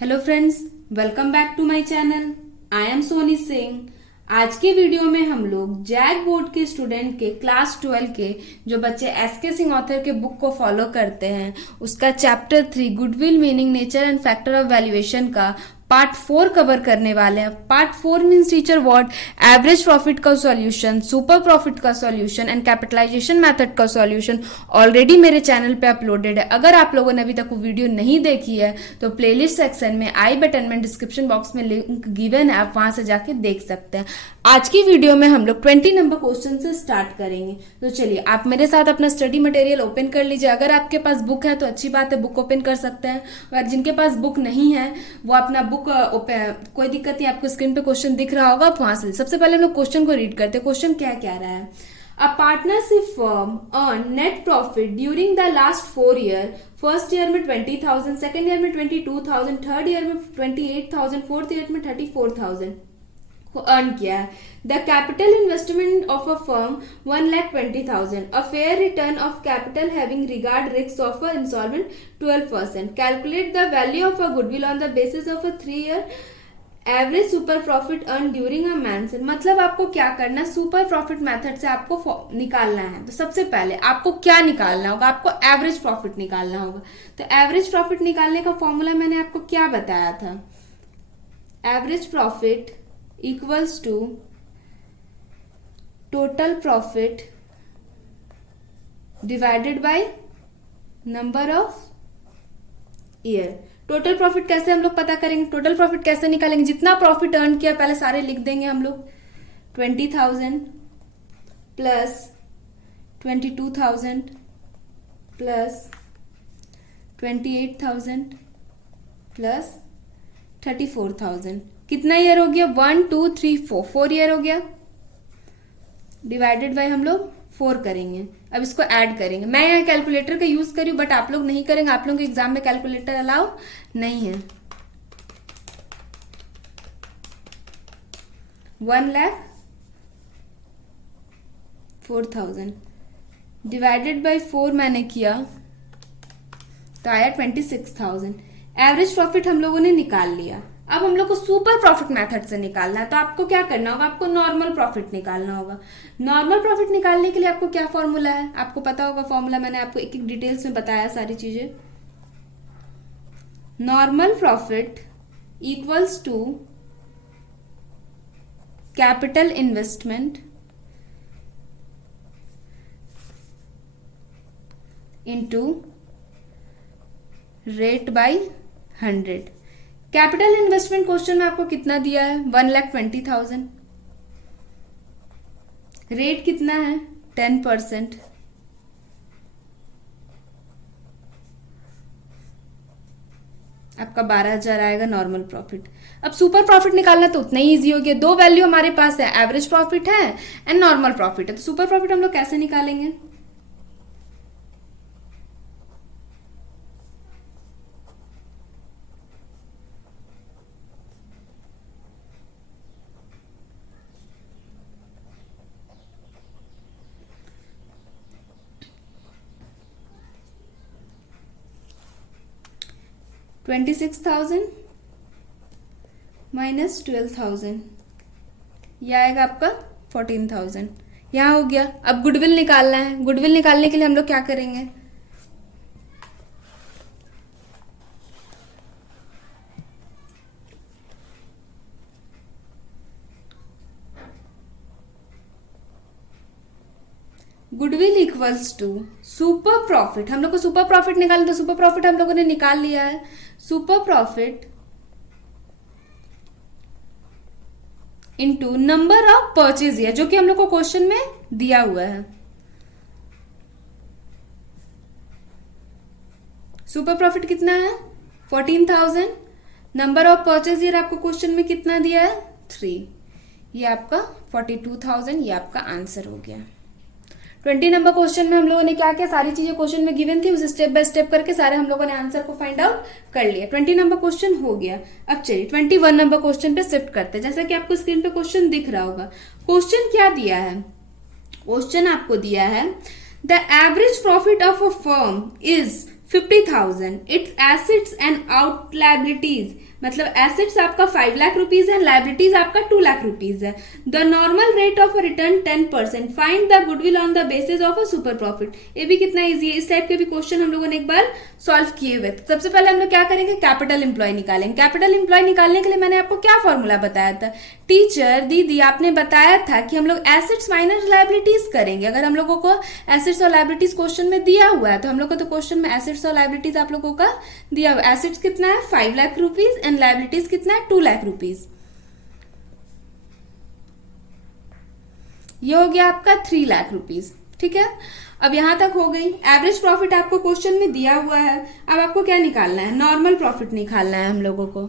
Hello friends, welcome back to my channel. I am Soni Singh. आज के video में हम लोग जैक बोर्ड के स्टूडेंट के क्लास 12 के जो बच्चे एसके सिंह ऑथर के बुक को फॉलो करते हैं उसका chapter 3 goodwill meaning nature and factor of valuation का पार्ट 4 कवर करने वाले हैं। Part 4 means teacher what, average profit का सॉल्यूशन, सुपर प्रॉफिट का सॉल्यूशन एंड कैपिटलाइजेशन मेथड का सॉल्यूशन ऑलरेडी मेरे चैनल पे अपलोडेड है। अगर आप लोगों ने अभी तक वो वीडियो नहीं देखी है तो प्लेलिस्ट सेक्शन में आई बटन में डिस्क्रिप्शन बॉक्स में लिंक गिवन है, आप वहां से जाके देख सकते हैं। आज की वीडियो में हम लोग 20 नंबर क्वेश्चन से स्टार्ट करेंगे। तो चलिए आप मेरे साथ अपना स्टडी मटेरियल ओपन कर लीजिए। अगर आपके पास बुक है तो अच्छी बात है, बुक ओपन कर सकते हैं। और जिनके पास बुक नहीं है वो अपना बुक कोई दिक्कत नहीं, आपको स्क्रीन पे क्वेश्चन दिख रहा होगा, आप वहां से सबसे पहले हम लोग क्वेश्चन को रीड करते हैं। क्वेश्चन क्या क्या रहा है? A partnership firm earn net profit during the last 4 year. First year में 20,000, सेकेंड ईयर में 22,000, थर्ड ईयर में 28,000, फोर्थ ईयर में 34,000 को अर्न किया है। The capital investment of a firm 1,20,000। A fair return of capital having regard risk of a installment 12%। Calculate the value of a goodwill on the basis of a 3 year average super profit earn during a mansion. मतलब आपको क्या करना है, super profit method से आपको निकालना है। तो सबसे पहले आपको क्या निकालना होगा, आपको एवरेज प्रॉफिट निकालना होगा। तो एवरेज प्रॉफिट निकालने का फॉर्मूला मैंने आपको क्या बताया था? Average profit equals to total profit divided by number of year. Total profit कैसे हम लोग पता करेंगे, टोटल प्रॉफिट कैसे निकालेंगे? जितना प्रॉफिट अर्न किया पहले सारे लिख देंगे हम लोग। 20,000 प्लस 22,000 प्लस 28,000 प्लस 34,000। कितना ईयर हो गया? 1 2 3 4 ईयर हो गया। डिवाइडेड बाय हम लोग 4 करेंगे। अब इसको ऐड करेंगे। मैं यहाँ कैलकुलेटर का यूज करी हूं बट आप लोग नहीं करेंगे, आप लोगों के एग्जाम में कैलकुलेटर अलाउ नहीं है। 1,04,000 डिवाइडेड बाय 4 मैंने किया तो आया 26,000। एवरेज प्रॉफिट हम लोगों ने निकाल लिया। अब हम लोग को सुपर प्रॉफिट मेथड से निकालना है। तो आपको क्या करना होगा, आपको नॉर्मल प्रॉफिट निकालना होगा। नॉर्मल प्रॉफिट निकालने के लिए आपको क्या फॉर्मूला है, आपको पता होगा फॉर्मूला, मैंने आपको एक एक डिटेल्स में बताया सारी चीजें। Normal profit equals to capital investment into rate by 100। Capital investment question में आपको कितना दिया है? 1,20,000। रेट कितना है? 10%। आपका 12,000 आएगा नॉर्मल प्रॉफिट। अब सुपर प्रॉफिट निकालना तो उतना ही इजी हो गया। दो वैल्यू हमारे पास है, एवरेज प्रॉफिट है एंड नॉर्मल प्रॉफिट है। तो सुपर प्रॉफिट हम लोग कैसे निकालेंगे? $26,000 माइनस 12,000, यह आएगा आपका 14,000। यहां हो गया। अब गुडविल निकालना है। गुडविल निकालने के लिए हम लोग क्या करेंगे? Goodwill equals to super profit. हम लोग को सुपर प्रॉफिट निकालना, तो सुपर प्रॉफिट हम लोगों ने निकाल लिया है। Super profit into number of purchase year, जो कि हम लोग को क्वेश्चन में दिया हुआ है। सुपर प्रॉफिट कितना है? 14,000। नंबर ऑफ परचेज ईयर आपको क्वेश्चन में कितना दिया है? 3। ये आपका 42,000, ये आपका आंसर हो गया। 20 नंबर क्वेश्चन में हम लोगों ने क्या किया, सारी चीजें क्वेश्चन में गिवन थी, उसे स्टेप बाय स्टेप करके सारे हम लोगों ने आंसर को फाइंड आउट कर लिया। 20 नंबर क्वेश्चन हो गया। अब चलिए 21 नंबर क्वेश्चन पे शिफ्ट करते हैं। जैसा कि आपको स्क्रीन पे क्वेश्चन दिख रहा होगा। क्वेश्चन क्या दिया है? क्वेश्चन आपको दिया है the average profit of a firm is 50,000. Its assets and out liabilities मतलब एसेट्स आपका 5 लाख रुपीज है, लाइबिलिटीज आपका 2 लाख रुपीज है। The normal rate of return 10%, find the goodwill on the basis of a super profit. ये भी कितना easy है, इस टाइप के भी क्वेश्चन हम लोगों ने एक बार सॉल्व किए हुए। सबसे पहले हम लोग क्या करेंगे, कैपिटल एम्प्लॉय निकालेंगे। कैपिटल एम्प्लॉय निकालने के लिए मैंने आपको क्या फॉर्मूला बताया था, टीचर दीदी आपने बताया था कि हम लोग एसेट्स माइनस लाइबिलिटीज करेंगे। अगर हम लोगों को एसेट्स और लाइबिलिटीज क्वेश्चन में दिया हुआ है तो हम लोग को तो क्वेश्चन में एसेट्स और लाइबिलिटीज आप लोगों का दिया हुआ। एसेट्स कितना है 5 लाख रुपीज एंड लाइबिलिटीज कितना है 2 लाख रुपीज। ये हो गया आपका 3 लाख रुपीज। ठीक है, अब यहां तक हो गई। एवरेज प्रॉफिट आपको क्वेश्चन में दिया हुआ है, अब आपको क्या निकालना है, नॉर्मल प्रॉफिट निकालना है हम लोगों को।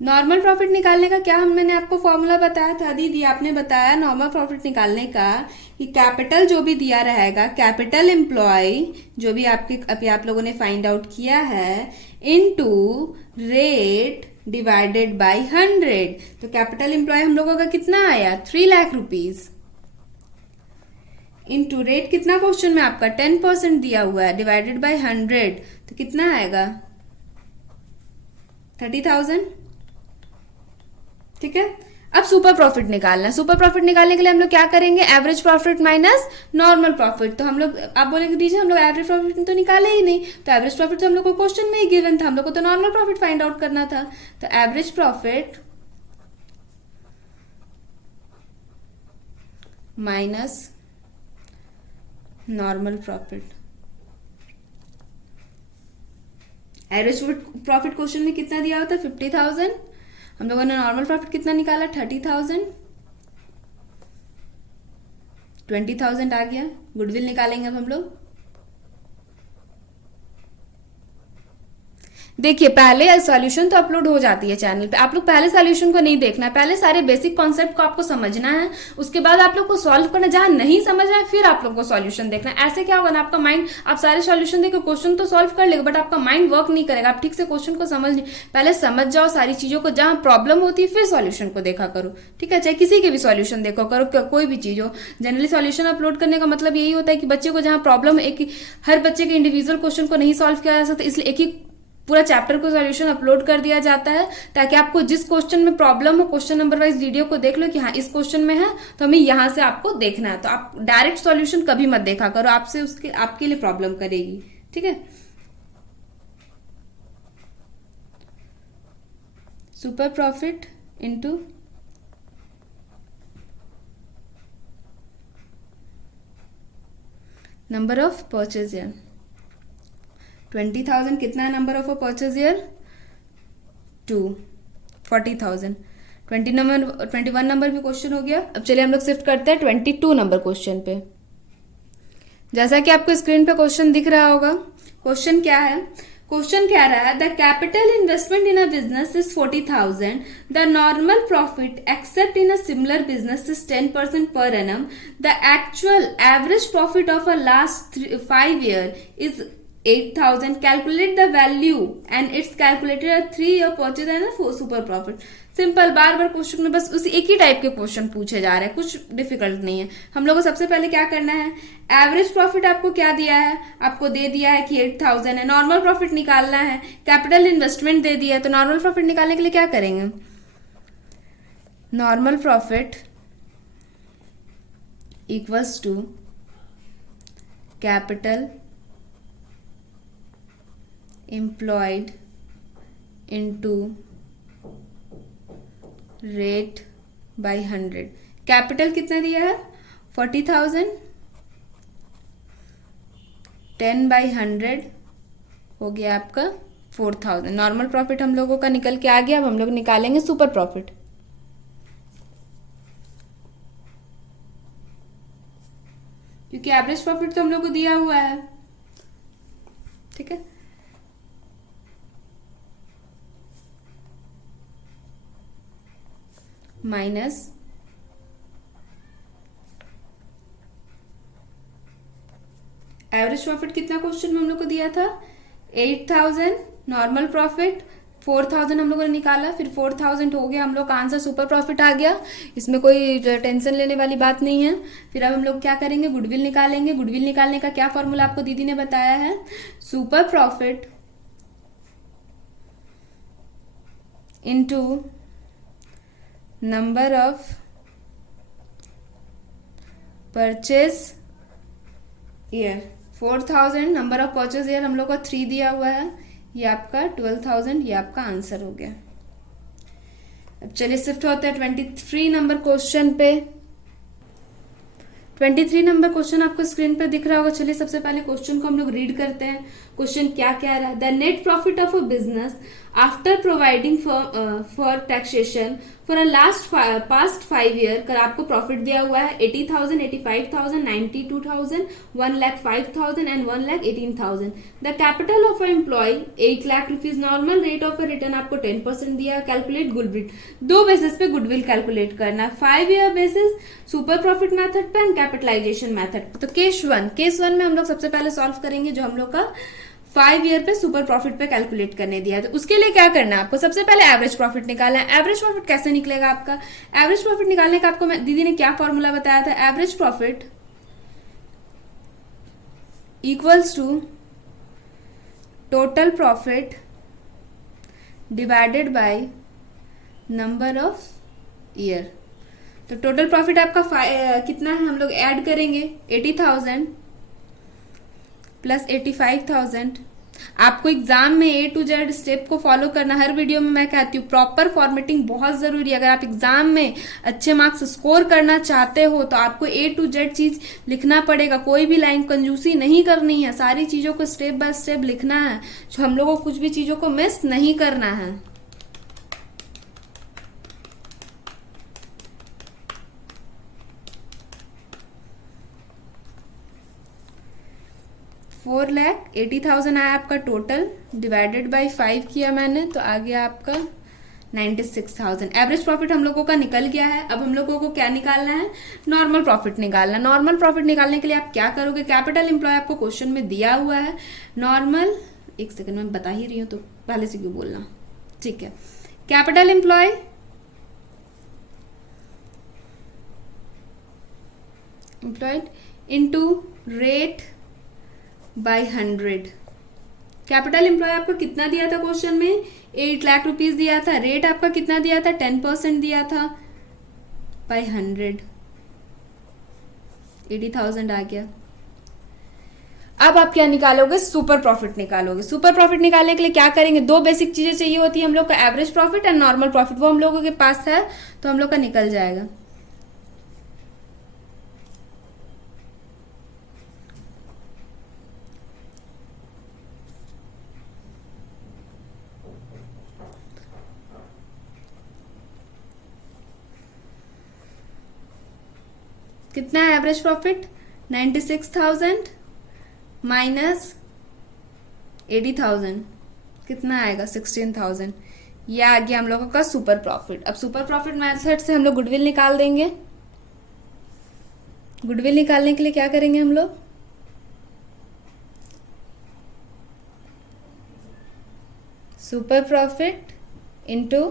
नॉर्मल प्रॉफिट निकालने का क्या मैंने आपको फॉर्मूला बताया था दीदी, आपने बताया नॉर्मल प्रॉफिट निकालने का कि कैपिटल जो भी दिया रहेगा, कैपिटल एम्प्लॉय जो भी आपके अभी आप लोगों ने फाइंड आउट किया है, इनटू रेट डिवाइडेड बाय 100। तो कैपिटल एम्प्लॉय हम लोगों का कितना आया 3 लाख रुपीज, इनटू रेट कितना क्वेश्चन में आपका 10% दिया हुआ है, डिवाइडेड बाय 100 तो कितना आएगा 30,000। ठीक है, अब सुपर प्रॉफिट निकालना है। सुपर प्रॉफिट निकालने के लिए हम लोग क्या करेंगे, average profit minus normal profit. तो हम लोग आप बोलेंगे दीजिए हम लोग एवरेज प्रॉफिट तो निकाले ही नहीं, तो एवरेज प्रॉफिट तो हम लोग को क्वेश्चन में ही गिवन था, हम लोग को तो नॉर्मल प्रॉफिट फाइंड आउट करना था। तो average profit minus normal profit. Average profit question में कितना दिया होता है 50,000, हम लोगों ने नॉर्मल प्रॉफिट कितना निकाला 30,000, 20,000 आ गया। गुडविल निकालेंगे अब हम लोग। देखिए पहले सॉल्यूशन तो अपलोड हो जाती है चैनल पे, आप लोग पहले सॉल्यूशन को नहीं देखना है, पहले सारे बेसिक कॉन्सेप्ट को आपको समझना है, उसके बाद आप लोग को सॉल्व करना, जहां नहीं समझ आए फिर आप लोग को सॉल्यूशन देखना है। ऐसे क्या होगा ना, आपका माइंड, आप सारे सॉल्यूशन देखो क्वेश्चन तो सॉल्व कर लेगा बट आपका माइंड वर्क नहीं करेगा, आप ठीक से क्वेश्चन को समझ नहीं। पहले समझ जाओ सारी चीजों को, जहां प्रॉब्लम होती है फिर सॉल्यूशन को देखा करो। ठीक है, चाहे किसी के भी सॉल्यूशन देखो करो, कोई भी चीज हो। जनरली सॉल्यूशन अपलोड करने का मतलब यही होता है कि बच्चे को जहां प्रॉब्लम, एक हर बच्चे के इंडिविजुअल क्वेश्चन को नहीं सॉल्व किया जा सकता, इसलिए एक ही पूरा चैप्टर को सॉल्यूशन अपलोड कर दिया जाता है, ताकि आपको जिस क्वेश्चन में प्रॉब्लम हो क्वेश्चन नंबर वाइज वीडियो को देख लो कि हाँ इस क्वेश्चन में है तो हमें यहां से आपको देखना है। तो आप डायरेक्ट सॉल्यूशन कभी मत देखा करो, आपसे उसके आपके लिए प्रॉब्लम करेगी। ठीक है, super profit into number of purchase year. 20,000 कितना है number of a purchase year 2, 40,000। 21 number भी क्वेश्चन हो गया। अब चलिए हम लोग शिफ्ट करते हैं 22 नंबर क्वेश्चन पे। जैसा कि आपको स्क्रीन पे क्वेश्चन दिख रहा होगा, क्वेश्चन क्या है, क्वेश्चन क्या रहा है, the capital investment in a business is 40,000, the normal profit accept in a similar business is 10% per annum, the actual average profit of a last 5 year is 8,000, calculate the value and it's calculated at 3 year purchase and a super profit। Simple, bar bar question में बस उसी एक ही type के question पूछे जा रहे हैं, कुछ डिफिकल्ट नहीं है। हम लोग को सबसे पहले क्या करना है, एवरेज प्रॉफिट आपको क्या दिया है, आपको दे दिया है कि 8,000 है, नॉर्मल प्रॉफिट निकालना है, कैपिटल इन्वेस्टमेंट दे दिया है। तो नॉर्मल प्रॉफिट निकालने के लिए क्या करेंगे, normal profit equals to capital employed into rate by 100। Capital कितना दिया है 40,000, 10 by 100 हो गया आपका 4,000। नॉर्मल प्रॉफिट हम लोगों का निकल के आ गया। अब हम लोग निकालेंगे सुपर प्रॉफिट। क्योंकि एवरेज प्रॉफिट तो हम लोग को दिया हुआ है। ठीक है, माइनस एवरेज प्रॉफिट कितना क्वेश्चन में हम लोग को दिया था 8,000, नॉर्मल प्रॉफिट 4,000 हम लोगों ने निकाला, फिर 4,000 हो गया हम लोग का आंसर, सुपर प्रॉफिट आ गया। इसमें कोई टेंशन लेने वाली बात नहीं है। फिर अब हम लोग क्या करेंगे, गुडविल निकालेंगे। गुडविल निकालने का क्या फॉर्मूला आपको दीदी ने बताया है, super profit into number of purchase year. 4000 number of purchase year हम लोग का 3 दिया हुआ है, ये आपका 12,000, ये आपका आंसर हो गया। अब चलिए शिफ्ट होते हैं 23 नंबर क्वेश्चन पे। 23 नंबर क्वेश्चन आपको स्क्रीन पे दिख रहा होगा। चलिए सबसे पहले क्वेश्चन को हम लोग रीड करते हैं। क्वेश्चन क्या कह रहा है? The net profit of a business after providing for taxation for a past 5 year. कर आपको प्रॉफिट दिया हुआ है 80,000, 85,000, 92,000, 1,05,000 and 1,18,000। The capital of a employ 8 lakh rupees. Normal rate of a return आपको 10% दिया। Calculate goodwill. 2 बेसिस पे गुडविल कैलकुलेट करना है, 5 year basis, super profit method पे एंड कैपिटलाइजेशन मेथड। तो केस वन में हम लोग सबसे पहले सॉल्व करेंगे जो हम लोग का 5 ईयर पे सुपर प्रॉफिट पे कैलकुलेट करने दिया है। तो उसके लिए क्या करना है आपको? सबसे पहले एवरेज प्रॉफिट निकालना है। एवरेज प्रॉफिट कैसे निकलेगा आपका? एवरेज प्रॉफिट निकालने का आपको दीदी ने क्या फॉर्मूला बताया था? Average profit equals to total profit divided by number of year. तो टोटल प्रॉफिट आपका कितना है? हम लोग ऐड करेंगे 80,000 प्लस 85,000। आपको एग्जाम में A to Z स्टेप को फॉलो करना। हर वीडियो में मैं कहती हूँ प्रॉपर फॉर्मेटिंग बहुत जरूरी है। अगर आप एग्जाम में अच्छे मार्क्स स्कोर करना चाहते हो तो आपको A to Z चीज लिखना पड़ेगा। कोई भी लाइन कंजूसी नहीं करनी है, सारी चीजों को स्टेप बाय स्टेप लिखना है। जो हम लोगों को कुछ भी चीजों को मिस नहीं करना है। फोर लाख 80,000 आया आपका टोटल, डिवाइडेड बाय 5 किया मैंने तो आ गया आपका 96,000। एवरेज प्रॉफिट हम लोगों का निकल गया है। अब हम लोगों को क्या निकालना है? नॉर्मल प्रॉफिट निकालना। नॉर्मल प्रॉफिट निकालने के लिए आप क्या करोगे? कैपिटल एम्प्लॉय आपको क्वेश्चन में दिया हुआ है। नॉर्मल, एक सेकंड में बता ही रही हूँ तो पहले से क्यों बोलना, ठीक है। Capital employed into rate by 100। Capital employ आपको कितना दिया था क्वेश्चन में? 8 लाख रुपीज दिया था। रेट आपका कितना दिया था? 10% दिया था बाय 100, 80,000 आ गया। अब आप क्या निकालोगे? सुपर प्रॉफिट निकालोगे। सुपर प्रॉफिट निकालने के लिए क्या करेंगे? 2 बेसिक चीजें चाहिए होती है हम लोग का, average profit and normal profit. वो हम लोगों के पास है तो हम लोग का निकल जाएगा। कितना है एवरेज प्रॉफिट? 96,000 माइनस 80,000 कितना आएगा? 16,000। ये आ गया हम लोगों का सुपर प्रॉफिट। अब सुपर प्रॉफिट मेथड से हम लोग गुडविल निकाल देंगे। गुडविल निकालने के लिए क्या करेंगे हम लोग? Super profit into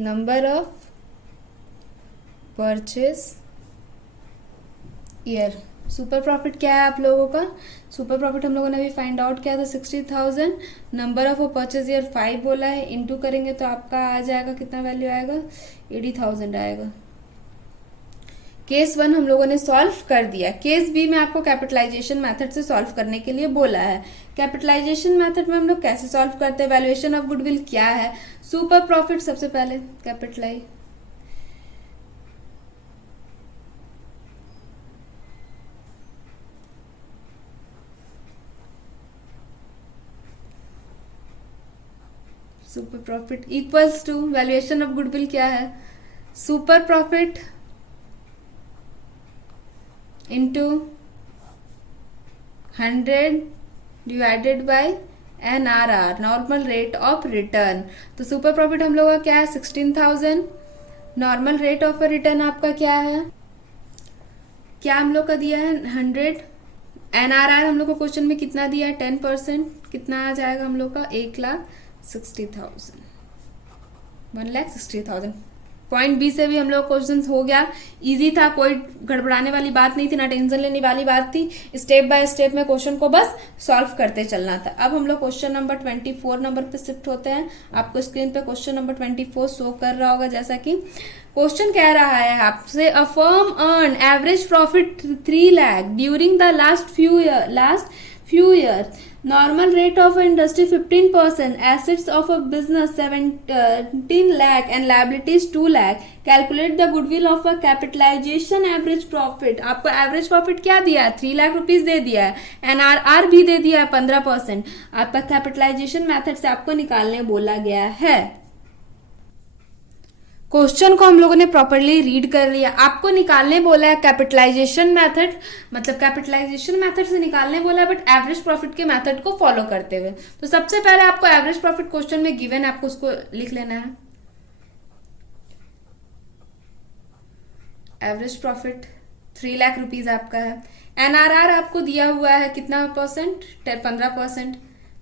number of purchase year. Super profit क्या है आप लोगों का? सुपर प्रॉफिट हम लोगों ने अभी फाइंड आउट किया था 60,000। नंबर ऑफ परचेज ईयर 5 बोला है, इंटू करेंगे तो आपका आ जाएगा, कितना वैल्यू आएगा? 80,000 आएगा। केस 1 हम लोगों ने सॉल्व कर दिया। केस बी में आपको कैपिटलाइजेशन मेथड से सॉल्व करने के लिए बोला है। कैपिटलाइजेशन मेथड में हम लोग कैसे सॉल्व करते हैं? वैल्यूएशन ऑफ गुडविल क्या है? सुपर प्रॉफिट सबसे पहले capitalize, super profit equals to valuation of goodwill क्या है? Super profit into 100 divided by NRR, normal rate of return. तो सुपर प्रॉफिट हम लोग का क्या है? 16,000। नॉर्मल रेट ऑफ रिटर्न आपका क्या है? क्या हम लोग का दिया है? 100। NRR हम लोग को क्वेश्चन में कितना दिया है? 10%। कितना आ जाएगा हम लोग का? 1,60,000, 1,60,000। पॉइंट बी से भी हम लोग क्वेश्चन हो गया, इजी था, कोई गड़बड़ाने वाली बात नहीं थी, ना टेंशन लेने वाली बात थी। स्टेप बाय स्टेप में क्वेश्चन को बस सॉल्व करते चलना था। अब हम लोग क्वेश्चन नंबर 24 नंबर पे शिफ्ट होते हैं। आपको स्क्रीन पे क्वेश्चन नंबर 24 शो कर रहा होगा। जैसा कि क्वेश्चन कह रहा है आपसे, a firm earn average profit 3 lakh during the last few years, normal rate of industry 15%, assets of a business 17 lakh and liabilities 2 lakh, calculate the goodwill of a capitalization average profit। आपको average profit क्या दिया है, 3 lakh rupees दे दिया है, NRR भी दे दिया है 15%। आपका कैपिटलाइजेशन मेथड से आपको निकालने बोला गया है। क्वेश्चन को हम लोगों ने प्रॉपरली रीड कर लिया। आपको निकालने बोला है कैपिटलाइजेशन मेथड, मतलब कैपिटलाइजेशन मेथड से निकालने बोला है, बट एवरेज प्रॉफिट के मेथड को फॉलो करते हुए। तो सबसे पहले आपको एवरेज प्रॉफिट क्वेश्चन में गिवन है, आपको उसको लिख लेना है। एवरेज प्रॉफिट 3 लाख रुपीज आपका है। एनआरआर आपको दिया हुआ है कितना परसेंट, 15%।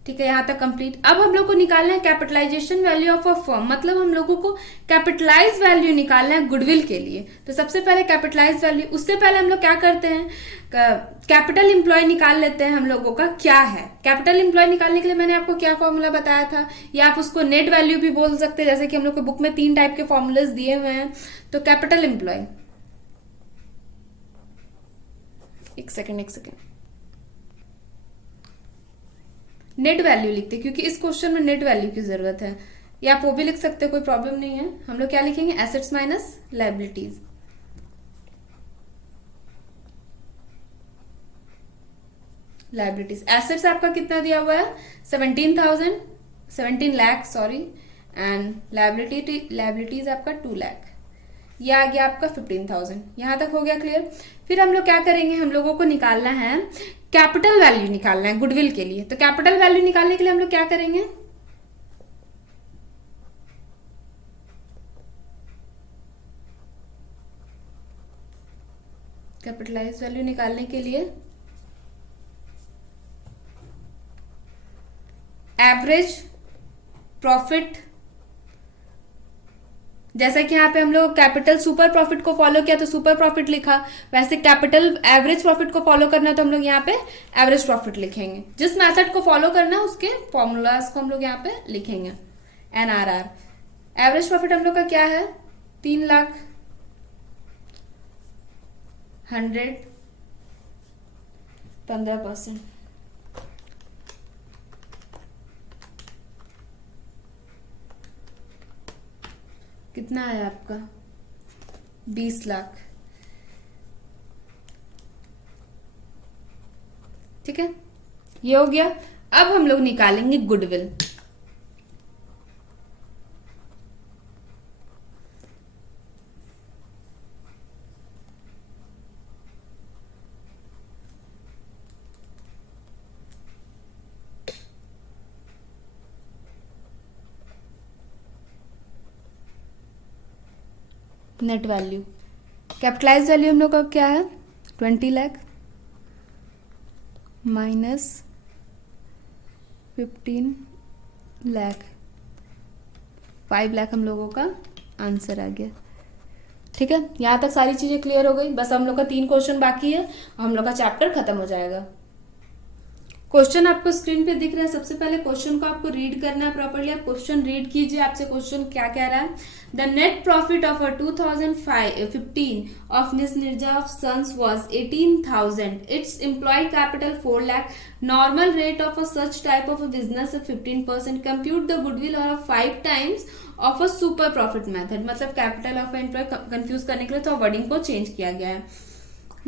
ठीक है, यहां तक कंप्लीट। अब हम लोग को निकालना है capitalization value of a firm, मतलब हम लोगों को कैपिटलाइज वैल्यू निकालना है गुडविल के लिए। तो सबसे पहले कैपिटलाइज वैल्यू, उससे पहले हम लोग क्या करते हैं, कैपिटल एम्प्लॉय निकाल लेते हैं हम लोगों का क्या है। कैपिटल एम्प्लॉय निकालने के लिए मैंने आपको क्या फॉर्मूला बताया था, या आप उसको नेट वैल्यू भी बोल सकते हैं, जैसे कि हम लोग को बुक में 3 टाइप के फॉर्मूलाज दिए हुए हैं। तो कैपिटल एम्प्लॉय, एक सेकेंड, नेट वैल्यू लिखते, क्योंकि इस क्वेश्चन में नेट वैल्यू की जरूरत है, या आप वो भी लिख सकते हैं, कोई प्रॉब्लम नहीं है। हम लोग क्या लिखेंगे, assets minus liabilities. Liabilities, assets आपका कितना दिया हुआ है, 17 लाख सॉरी, एंड लायबिलिटीज आपका 2 लाख। यह आ गया आपका 15,000। यहां तक हो गया क्लियर। फिर हम लोग क्या करेंगे, हम लोगों को निकालना है कैपिटल वैल्यू, निकालना है गुडविल के लिए। तो कैपिटल वैल्यू निकालने के लिए हम लोग क्या करेंगे, कैपिटलाइज वैल्यू निकालने के लिए एवरेज प्रॉफिट, जैसा कि यहाँ पे हम लोग कैपिटल सुपर प्रॉफिट को फॉलो किया तो सुपर प्रॉफिट लिखा, वैसे कैपिटल एवरेज प्रॉफिट को फॉलो करना है तो हम लोग यहाँ पे एवरेज प्रॉफिट लिखेंगे। जिस मेथड को फॉलो करना है उसके फॉर्मूलाज को हम लोग यहाँ पे लिखेंगे। एनआरआर, एवरेज प्रॉफिट हम लोग का क्या है, 3 लाख, 100, 15%। कितना है आपका, 20 लाख। ठीक है, ये हो गया। अब हम लोग निकालेंगे goodwill. Net value, capitalize value हम लोग का क्या है, 20 लाख माइनस 15 लाख, 5 लाख हम लोगों का आंसर आ गया। ठीक है, यहां तक सारी चीजें क्लियर हो गई। बस हम लोग का 3 क्वेश्चन बाकी है, हम लोग का चैप्टर खत्म हो जाएगा। क्वेश्चन आपको स्क्रीन पे दिख रहा है। सबसे पहले क्वेश्चन को आपको रीड करना है प्रॉपर्ली। आप क्वेश्चन रीड कीजिए, आपसे क्वेश्चन क्या कह रहा है। The net profit of 2015 of miss Nirja of sons was 18,000, its employed capital 4 lakh, normal rate of a such type of a business 15%, compute the goodwill of 5 times of a super profit method. मतलब capital of employ confuse करने के लिए तो wording को change किया गया है।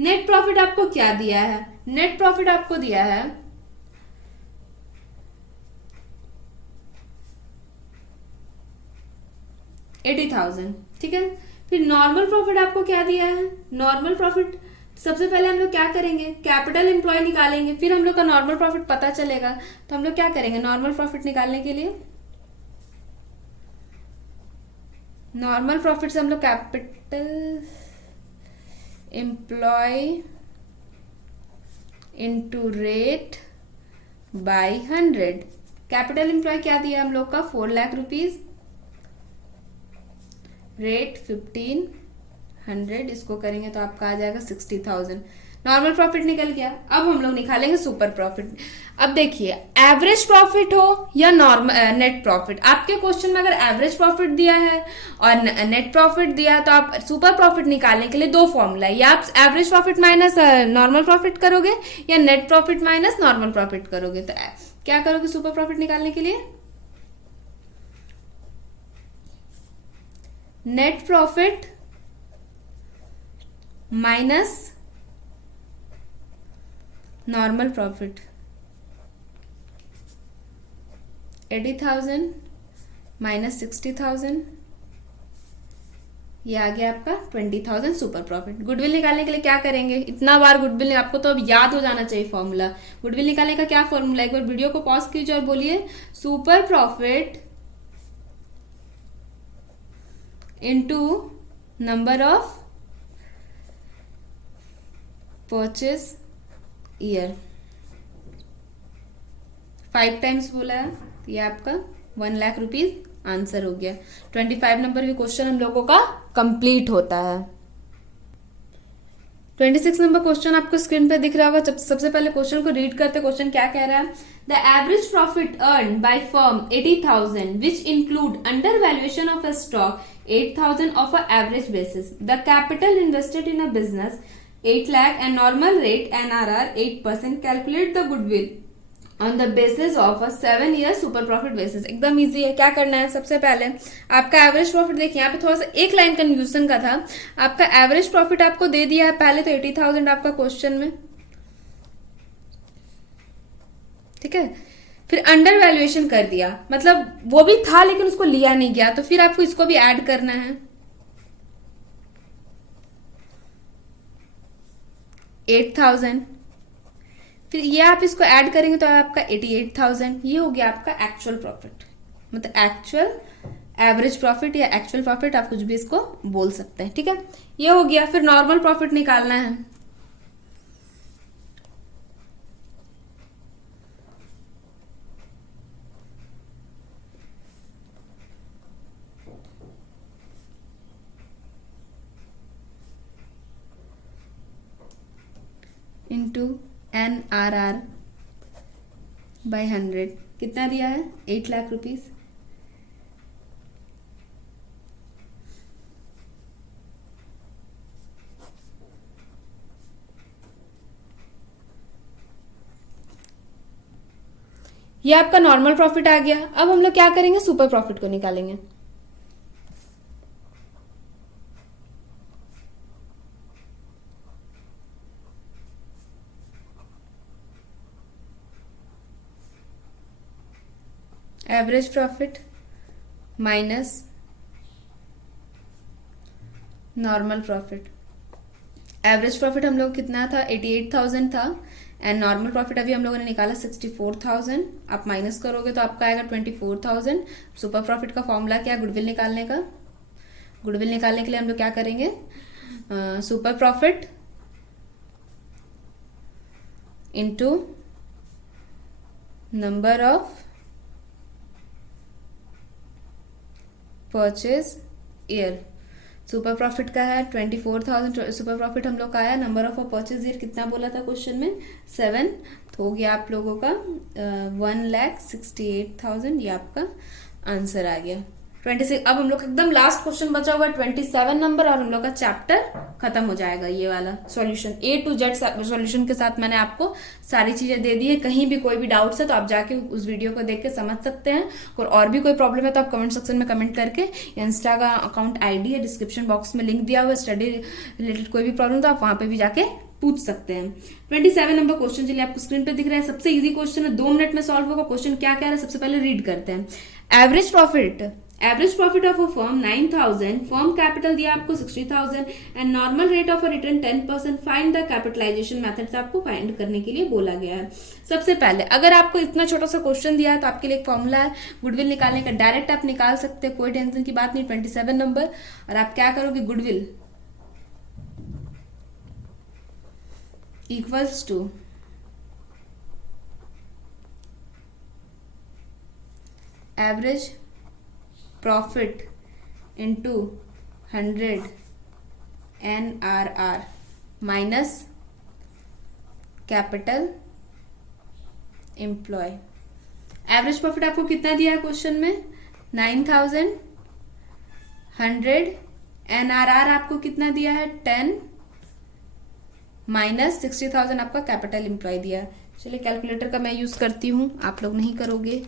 Net profit आपको क्या दिया है, नेट प्रॉफिट आपको दिया है 80,000। ठीक है, फिर नॉर्मल प्रॉफिट आपको क्या दिया है, नॉर्मल प्रॉफिट सबसे पहले हम लोग क्या करेंगे, कैपिटल एम्प्लॉय निकालेंगे, फिर हम लोग का नॉर्मल प्रॉफिट पता चलेगा। तो हम लोग क्या करेंगे, नॉर्मल प्रॉफिट निकालने के लिए नॉर्मल प्रॉफिट से हम लोग capital employ into rate by 100। Capital employ क्या दिया हम लोग का, 4 लाख रुपीज, रेट 1500, इसको करेंगे तो आपका आ जाएगा 60,000। नॉर्मल प्रॉफिट निकल गया। अब हम लोग निकालेंगे सुपर प्रॉफिट। अब देखिए, एवरेज प्रॉफिट हो या नॉर्मल नेट प्रॉफिट, आपके क्वेश्चन में अगर एवरेज प्रॉफिट दिया है और नेट प्रॉफिट दिया है तो आप सुपर प्रॉफिट निकालने के लिए दो फॉर्मूला है, या आप average profit minus normal profit करोगे या net profit minus normal profit करोगे। तो क्या करोगे सुपर प्रॉफिट निकालने के लिए? Net profit minus normal profit, 80,000 minus 60,000, ये आ गया आपका 20,000 सुपर प्रॉफिट। गुडविल निकालने के लिए क्या करेंगे? इतना बार गुडविल आपको तो अब याद हो जाना चाहिए फॉर्मूला। गुडविल निकालने का क्या फॉर्मूला? एक बार वीडियो को पॉज कीजिए और बोलिए super profit into number of purchase year. 5 times बोला है, ये आपका 1 लाख रुपीज आंसर हो गया। 25 नंबर भी क्वेश्चन हम लोगों का कंप्लीट होता है। 26 नंबर क्वेश्चन आपको स्क्रीन पे दिख रहा होगा। सबसे पहले क्वेश्चन को रीड करते। क्वेश्चन क्या कह रहा है? The average profit earn by firm 80,000 which include under valuation of a stock 8,000 of a average basis. The capital invested in a business 8 lakh and normal rate NRR 8%. Calculate the goodwill on the basis of a 7-year super profit basis। एकदम easy है। क्या करना है? सबसे पहले आपका average profit देखिए, यहाँ पे थोड़ा सा एक लाइन कंफ्यूजन का था। आपका एवरेज प्रॉफिट आपको दे दिया है पहले तो 80,000 आपका क्वेश्चन में, ठीक है। फिर अंडर वैल्यूएशन कर दिया, मतलब वो भी था लेकिन उसको लिया नहीं गया, तो फिर आपको इसको भी ऐड करना है 8,000। फिर ये आप इसको ऐड करेंगे तो आपका 88,000। ये हो गया आपका एक्चुअल प्रॉफिट, मतलब एक्चुअल एवरेज प्रॉफिट या एक्चुअल प्रॉफिट, आप कुछ भी इसको बोल सकते हैं, ठीक है। ये हो गया। फिर नॉर्मल प्रॉफिट निकालना है। इंटू NRR बाय 100, कितना दिया है? 8 लाख रुपीज। ये आपका नॉर्मल प्रॉफिट आ गया। अब हम लोग क्या करेंगे? सुपर प्रॉफिट को निकालेंगे। Average profit minus normal profit. Average profit हम लोग कितना था? 88,000 था, एंड नॉर्मल प्रॉफिट अभी हम लोगों ने निकाला 64,000। आप माइनस करोगे तो आपका आएगा 24,000। सुपर प्रॉफिट का फॉर्मूला क्या है गुडविल निकालने का? गुडविल निकालने के लिए हम लोग क्या करेंगे? Super profit into number of purchase year. Super profit का है 24,000। सुपर प्रॉफिट हम लोग का आया। नंबर ऑफ परचेज ईयर कितना बोला था क्वेश्चन में? 7। तो हो गया आप लोगों का 1,68,000। ये आपका आंसर आ गया 26। अब हम लोग एकदम लास्ट क्वेश्चन बचा हुआ 27 नंबर, और हम लोग का चैप्टर खत्म हो जाएगा। ये वाला solution A to Z solution के साथ मैंने आपको सारी चीजें दे दी है। कहीं भी कोई भी डाउट्स है तो आप जाके उस वीडियो को देख के समझ सकते हैं। और भी कोई प्रॉब्लम है तो आप कमेंट सेक्शन में कमेंट करके, इंस्टा का अकाउंट ID है, डिस्क्रिप्शन बॉक्स में लिंक दिया हुआ है। स्टडी रिलेटेड कोई भी प्रॉब्लम तो आप वहां पे भी जाके पूछ सकते हैं। 27 नंबर क्वेश्चन चलिए आपको स्क्रीन पे दिख रहा है। सबसे इजी क्वेश्चन है, 2 मिनट में सॉल्व होगा। क्वेश्चन क्या कह रहा है सबसे पहले रीड करते हैं। Average profit of a firm 9,000, firm capital दिया आपको 60,000 and normal rate of return 10%। Find the capitalization method से आपको फाइंड करने के लिए बोला गया है। सबसे पहले अगर आपको इतना छोटा सा क्वेश्चन दिया है तो आपके लिए एक फॉर्मूला है गुडविल निकालने का, डायरेक्ट आप निकाल सकते हैं, कोई टेंशन की बात नहीं। 27 नंबर, और आप क्या करोगे? Goodwill equals to average profit into 100 NRR minus capital employ. Average profit आपको कितना दिया है क्वेश्चन में? 9000। 100 NRR आपको कितना दिया है? 10 माइनस 60,000 आपका कैपिटल एम्प्लॉय दिया है। चलिए कैलकुलेटर का मैं यूज करती हूँ, आप लोग नहीं करोगे।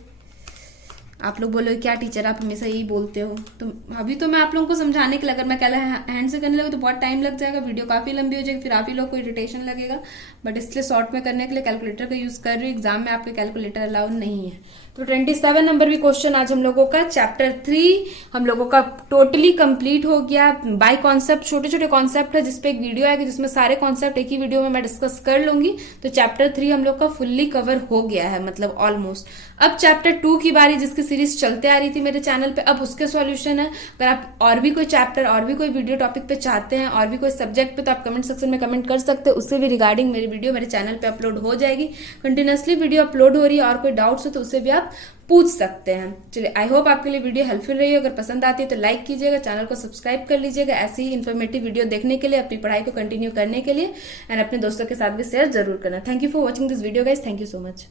आप लोग बोलोगे क्या टीचर आप हमेशा यही बोलते हो। तो अभी तो मैं आप लोगों को समझाने के लिए, अगर मैं कल हैंड से करने लगा तो बहुत टाइम लग जाएगा, वीडियो काफी लंबी हो जाएगी, फिर आप ही लोग को इरिटेशन लगेगा। बट इसलिए शॉर्ट में करने के लिए कैलकुलेटर का यूज कर रही हूँ। एग्जाम में आपके कैलकुलेटर अलाउड नहीं है। तो 27 नंबर भी क्वेश्चन आज हम लोगों का चैप्टर 3 हम लोगों का टोटली कंप्लीट हो गया। बाय कॉन्सेप्ट छोटे छोटे कॉन्सेप्ट है, जिसपे एक वीडियो आएगी जिसमें सारे कॉन्सेप्ट एक ही वीडियो में मैं डिस्कस कर लूंगी। तो चैप्टर 3 हम लोग का फुल्ली कवर हो गया है, मतलब ऑलमोस्ट। अब चैप्टर 2 की बारी, जिसकी सीरीज चलते आ रही थी मेरे चैनल पे, अब उसके सॉल्यूशन है। अगर आप और भी कोई चैप्टर और भी कोई वीडियो टॉपिक पे चाहते हैं और भी कोई सब्जेक्ट पे, तो आप कमेंट सेक्शन में कमेंट कर सकते हैं। उससे भी रिगार्डिंग मेरी वीडियो मेरे चैनल पे अपलोड हो जाएगी। कंटिन्यूअसली वीडियो अपलोड हो रही है, और कोई डाउट्स हो तो उससे भी आप पूछ सकते हैं। चलिए, आई होप आपके लिए वीडियो हेल्पफुल रही है। अगर पसंद आती है तो लाइक कीजिएगा, चैनल को सब्सक्राइब कर लीजिएगा ऐसी ही इन्फॉर्मेटिव वीडियो देखने के लिए, अपनी पढ़ाई को कंटिन्यू करने के लिए। एंड अपने दोस्तों के साथ भी शेयर जरूर करना। Thank you for watching this video guys. Thank you so much.